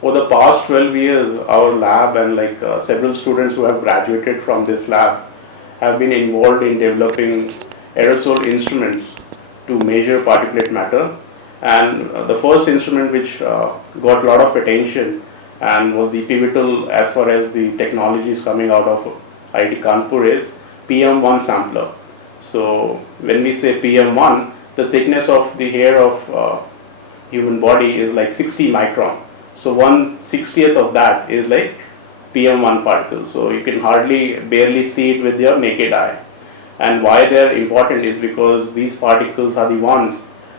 For the past 12 years, our lab and several students who have graduated from this lab have been involved in developing aerosol instruments to measure particulate matter. And the first instrument which got a lot of attention and was the pivotal as far as the technologies coming out of IIT Kanpur is PM1 sampler. So when we say PM1, the thickness of the hair of human body is like 60 micron. So 1/60th of that is like PM1 particles. So you can barely see it with your naked eye. And why they're important is because these particles are the ones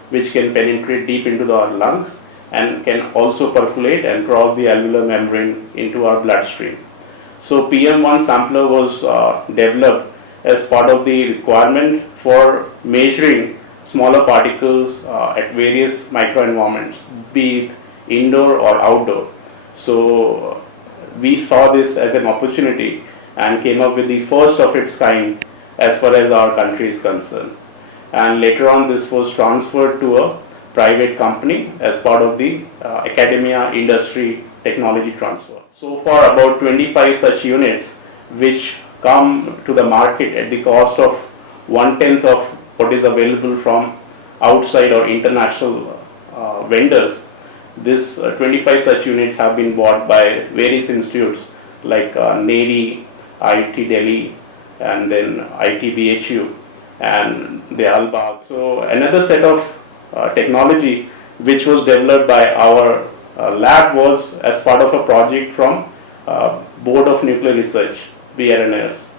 which can penetrate deep into our lungs and can also percolate and cross the alveolar membrane into our bloodstream. So PM1 sampler was developed as part of the requirement for measuring smaller particles at various microenvironments, be it indoor or outdoor. So we saw this as an opportunity and came up with the first of its kind as far as our country is concerned. And later on this was transferred to a private company as part of the academia industry technology transfer. So far about 25 such units which come to the market at the cost of 1/10 of what is available from outside or international vendors. This 25 such units have been bought by various institutes like NADI, IIT Delhi, and then IIT BHU and the Albag. So another set of technology which was developed by our lab was as part of a project from Board of Nuclear Research, BRNS.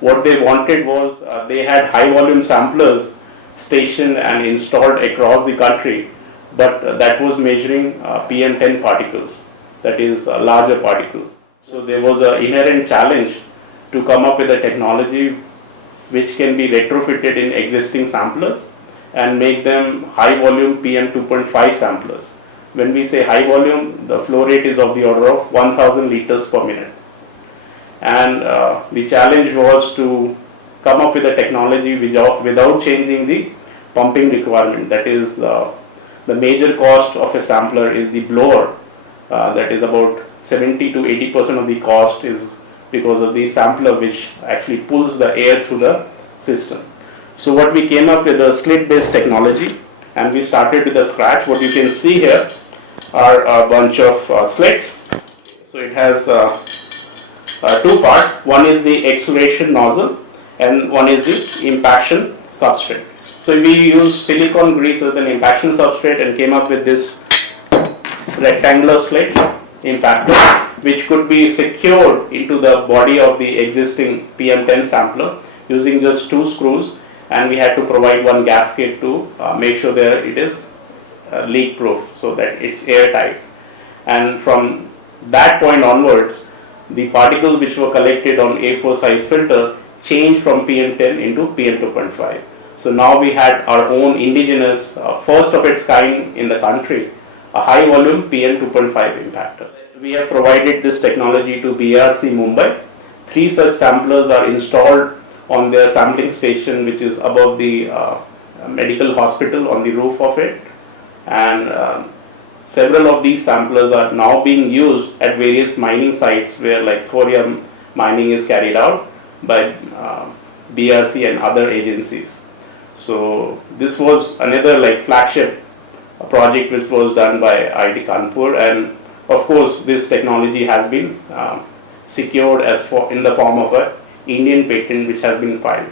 What they wanted was they had high volume samplers stationed and installed across the country, but that was measuring PM10 particles, that is larger particles. So there was an inherent challenge to come up with a technology which can be retrofitted in existing samplers and make them high volume PM2.5 samplers. When we say high volume, the flow rate is of the order of 1000 liters per minute. And the challenge was to come up with a technology without changing the pumping requirement. That is the major cost of a sampler is the blower. That is about 70 to 80% of the cost is because of the sampler which actually pulls the air through the system. So what we came up with a slit based technology, and we started with a scratch. What you can see here are a bunch of slits. So it has two parts. One is the acceleration nozzle and one is the impaction substrate. So we used silicone grease as an impaction substrate and came up with this rectangular slit impactor which could be secured into the body of the existing PM10 sampler using just 2 screws, and we had to provide one gasket to make sure that it is leak proof so that it's airtight. And from that point onwards, the particles which were collected on A4 size filter changed from PM10 into PM2.5. So now we had our own indigenous, first of its kind in the country, a high volume PM2.5 impactor. We have provided this technology to BRC Mumbai. 3 such samplers are installed on their sampling station which is above the medical hospital on the roof of it. And several of these samplers are now being used at various mining sites where like thorium mining is carried out by BRC and other agencies. So this was another flagship project which was done by IIT Kanpur, and of course this technology has been secured in the form of an Indian patent which has been filed.